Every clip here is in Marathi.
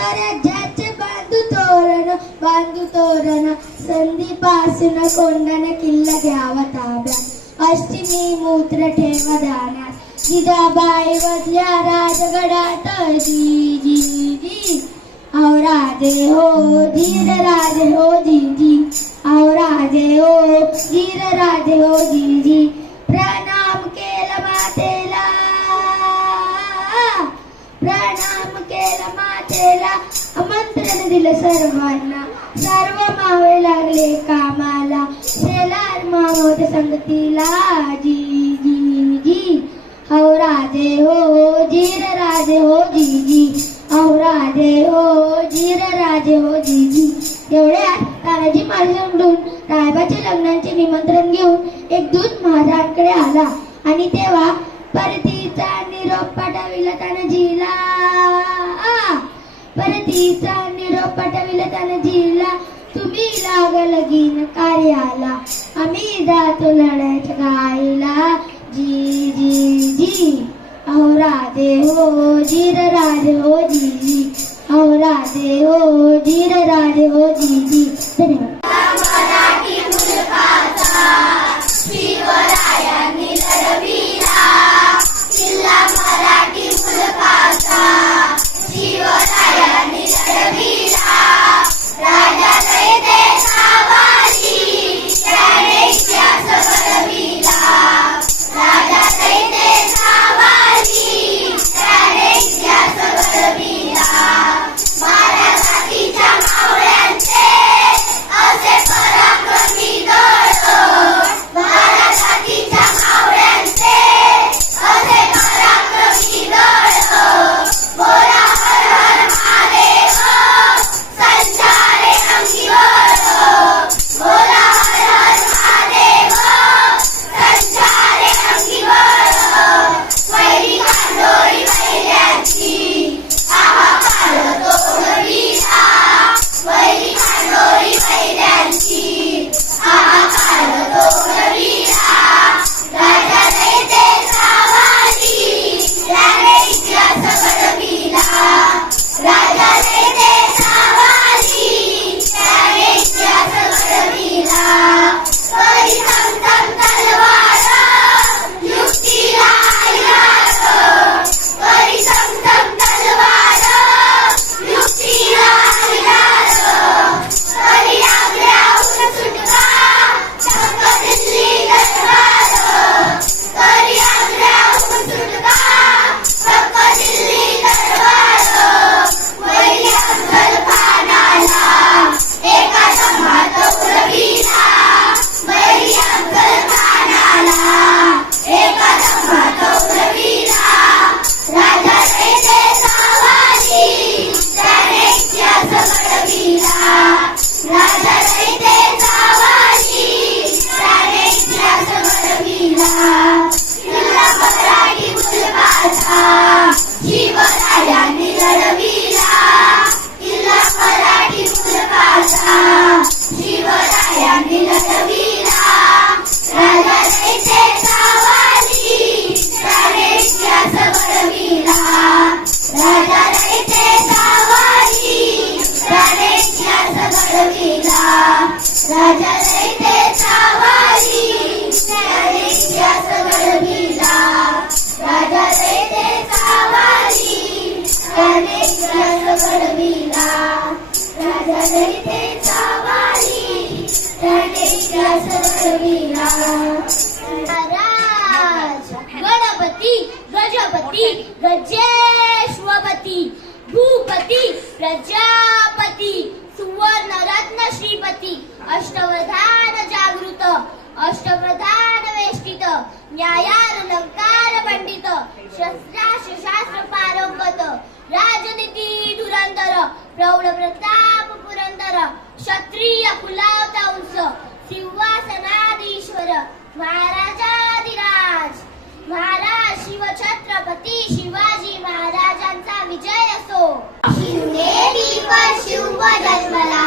स्वराज्याचे बांधू तोरण संधीपासून कोंडाण किल्ला घ्यावा ताब्यात अष्टमी मूत्र ठेवा दानात जिजाबाई बसल्या राजगडात जी जी जी औ राजे हो धीर राजे हो जी जी औ राजे हो धीर राजे हो जी जी प्रणाम केला मातेला आमंत्रण दिलं सर्वांना सर्व मावे लागले कामाला शेलार मावत संगतीला जी जी जी औ राजे हो धीर राजे हो जी जी औ राजे हो धीर राजे हो जी जी एवढ्यात तानाजी महाराजांकडून रायबाच्या लग्नाचे निमंत्रण घेऊन एक दूत महाराजांकडे आला आणि तेव्हा परतीचा निरोप पाठविला तानाजीला परतीचा निरोप पाठविला तानाजीला तुम्ही लाग लगीन कार्याला आम्ही जातो लढ्याच्या गाईला जी जी जी औ राजे हो धीर राजे हो जी जी औ राजे हो धीर राजे हो जी जी धन्यवाद. गणपती गजपती गजेश्वपती भूपती प्रजापती सुवर्ण रत्न श्रीपती अष्टवधान जागृत अष्टप्रधान वेष्टित न्यायालंकार पंडित शस्त्रास्त्र पारंगत राजनीती धुरंधर प्रौढ प्रताप पुरंदर क्षत्रिय कुलावता उंच सिंहासनाधीश्वर महाराजाधिराज महाराज शिवछत्रपती शिवाजी महाराजांचा विजय असो. शिवनेरी वर शिव जन्मला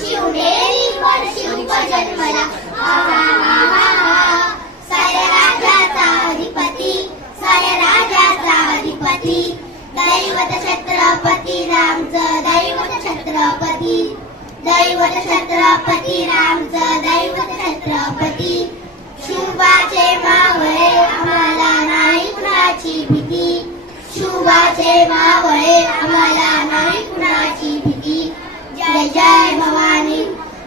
शिवनेरी वर शिव जन्मला साऱ्या राजाचा अधिपती दैवत छत्रपती रामचं दैवत छत्रपती दैवत छत्रपती रामचं दैवत छत्रपती शुभाचे मावळे आम्हाला नाही कुणाची भीती शुभाचे मावळे आम्हाला नाही कुणाची भीती जय जय भवानी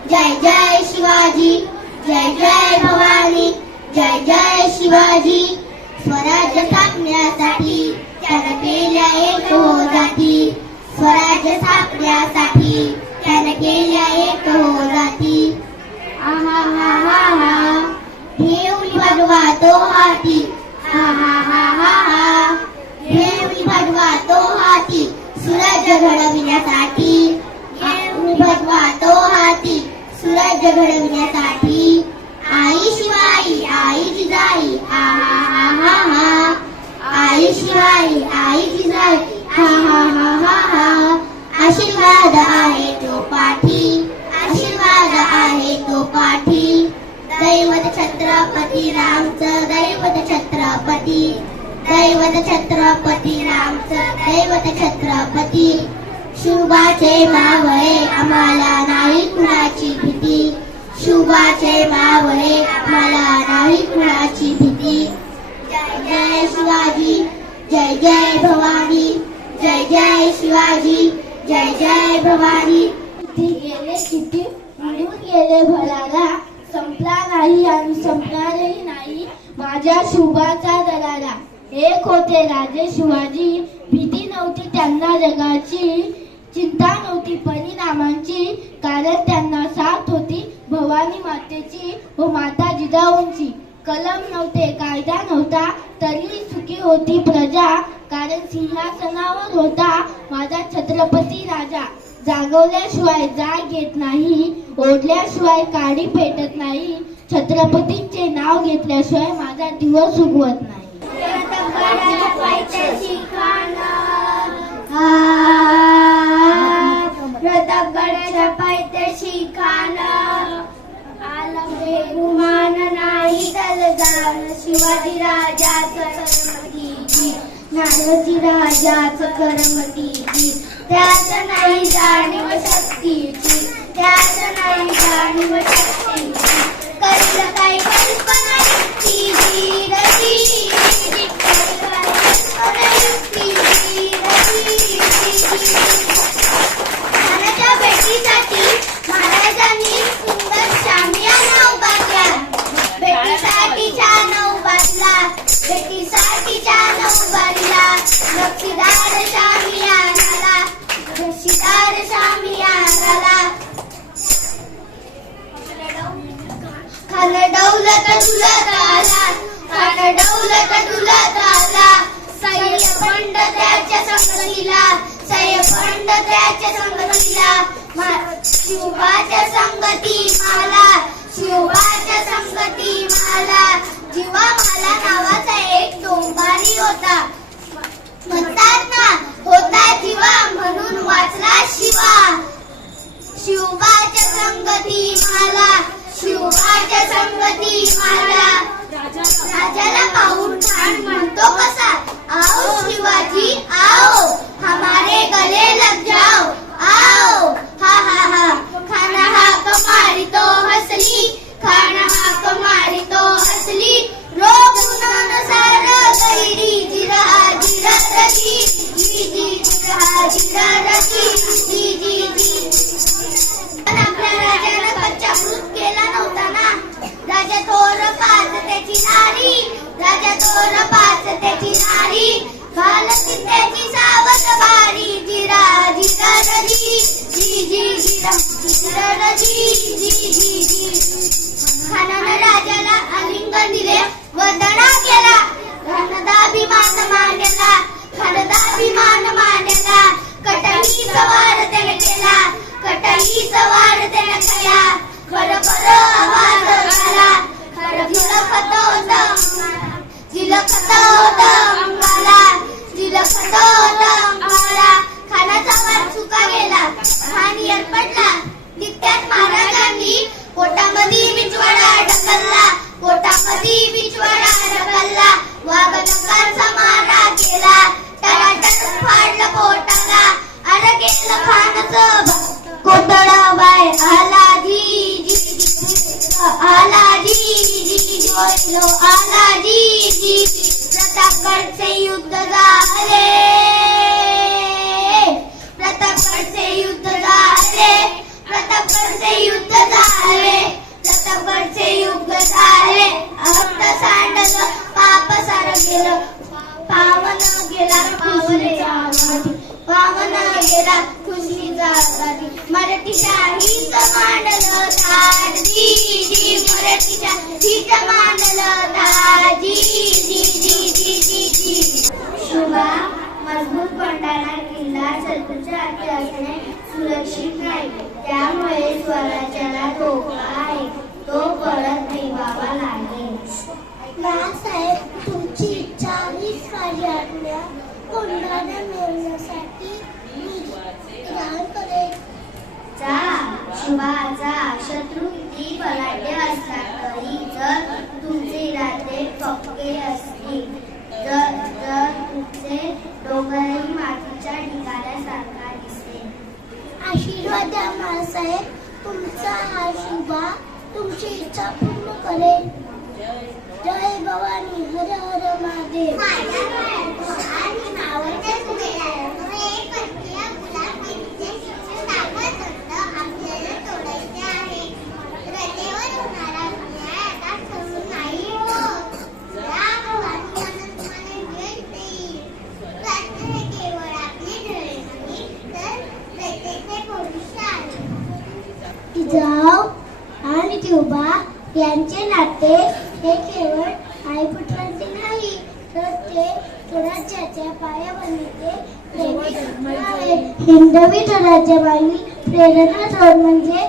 जय जय शिवाजी जय जय भवानी जय जय शिवाजी स्वराज्य स्थापण्यासाठी त्यानं केल्या एक हो जाती स्वराज्य स्थापण्यासाठी त्यानं केल्या एक हो जाती आहा हा हा हा देवली भगवा तो हाती आहा हा हा हा देवली भगवा तो हाती स्वराज्य घडविण्यासाठी देवली भगवा तो हाती स्वराज्य घडविण्यासाठी आई शिवाई आई जिजाई आहा हा हा हा आई शिवाई आई जिजाई हा हा हा हा हा आशीर्वाद आहे तो पाठी आशीर्वाद आहे तो पाठी दैवत छत्रपती रामचं दैवत छत्रपती दैवत छत्रपती रामचं दैवत छत्रपती शुभाचे मावळे आम्हाला नाही कुणाची भीती शुभाचे मावळे आम्हाला नाही कुणाची भीती जय जय शिवाजी जय जय भवानी जय जय शिवाजी जय जय भवानी किती गेले किती उडून गेले भरारा संपला नाही आणि संपणारही नाही माझ्या शुभाचा दरारा एक होते राजे शिवाजी भीती नव्हती त्यांना जगाची चिंता नव्हती परिणामांची कारण त्यांना साथ होती भवानी मातेची व माता जिजाऊंची कलम नव्हते कायदा नव्हता तरी सुखी होती प्रजा कारण सिंहासनावर होता माझा छत्रपती राजा जागवल्याशिवाय जाग येत नाही ओढल्याशिवाय काडी पेटत नाही छत्रपतींचे नाव घेतल्याशिवाय माझा दिवस उगवत नाही प्रतापगडाच्या पायथ्याशी खान आलं बेगुमान नाही तलगान शिवाजी राजाचं करमती नानाजी राजाचं करमती त्याच नाही जाणीव शक्तीची त्याच नाही जाणीव शक्तीची करील काही कल्पना युक्तीची रची कल्पना युक्तीची मनाच्या भेटीसाठी महाराजांनी सुंदर शामियाना उभा केला भेटीसाठी छान उभारला भेटीसाठी छान उभारला नक्षीदार शामियानाला नक्षीदार शामियानाला खान दौलत दुलत आला खान दौलत दुलत आला सैयफंड त्याच्या संगतीला सैयफंड त्याच्या संगतीला शिवबाच्या संगती माला शिवबाच्या संगती माला जीवा माला नावाचा एक डोंबारी होता म्हणतात ना होता जीवा म्हणून वाचला शिवा शिवबाच्या संगती माला शिवबाच्या संगती माला राजाला पाहून खान म्हणतो कसा आओ शिवाजी आओ हमारे गले लग जाओ आओ हा हा हा खाना हाक मारी तो हसली खाना हाक मारी तो हसली रोग सार गैरी जिरा जिरा रची जी जी जिरा जिरा रची जी जी जी पण आपल्या राजानं कच्चा मृत केला नव्हता ना राजा थोर पाच त्याची नारी राजा थोर पाच त्याची नारी घालती त्याची सावध भारी जिरा जिरा रजी जी जी जिरा जिरा रजी जी जी जी खानानं राजाला आलिंगन दिले वंदना केला घनदाभिमान मांडला घनदाभिमान मांडला कटली सवार त्याने केला कटली सवार त्याने केला खर खर आवाज झाला खर झिलखत होत अंगाला झिलखत होत अंगाला खानाचा वार चुका गेला खान येरपडला तितक्यात महाराजांनी पोटामध्ये बिचवाडा ढकलला पोटामध्ये बिचवाडा ढकलला वाघ नकांचा मारा केला टराटर फाडलं पोटाला, अरे गेलं खानचं कोतडा बाय आला जी जी जी, आला जी जी जी, आला जी जी जी. प्रतापगडचे युद्ध झाले, प्रतापगडचे युद्ध झाले, प्रतापगडचे युद्ध झाले, प्रतापगडचे युद्ध झाले. भक्त सांडलं पाप सारं गेलं, पावन गेला खुशीचा गाठी, पावन गेला खुशीचा गाठी. मराठी शाहीचं मांडलं थाट जी जी, मराठी शाहीचं मांडलं थाट जी जी जी जी जी जी. शुभा मजबूत बनणारा किल्ला शत्रूच्या हाती असणे सुरक्षित नाही, त्यामुळे स्वराज्याला धोका आहे, तो परत ठेवावा लागेल. बाळासाहेब, तुमची इच्छा हीच माझी आज्ञा. कोंढाणा मिळवण्यासाठी मी विधान करेन. जा शुभा जा, शत्रू किती बलाढ्य असला तरी जर तुमचे इरादे पक्के असतील, जर तुमचे डोंगरही मातीच्या ढिगाऱ्यासारखा दिसेल. आशीर्वाद द्या बाळासाहेब, तुमचा हा शुभा तुमची इच्छा पूर्ण करेल. जय भवानी, हर हर महादेव. जिजाऊ आणि जिवबा यांचे नाते हे केवळ आई पुत्रांचे नाही, तर ते स्वराज्याच्या पायाभरणीचे प्रेमी आहे. हिंदवी स्वराज्याबाई प्रेरणा थोर म्हणजे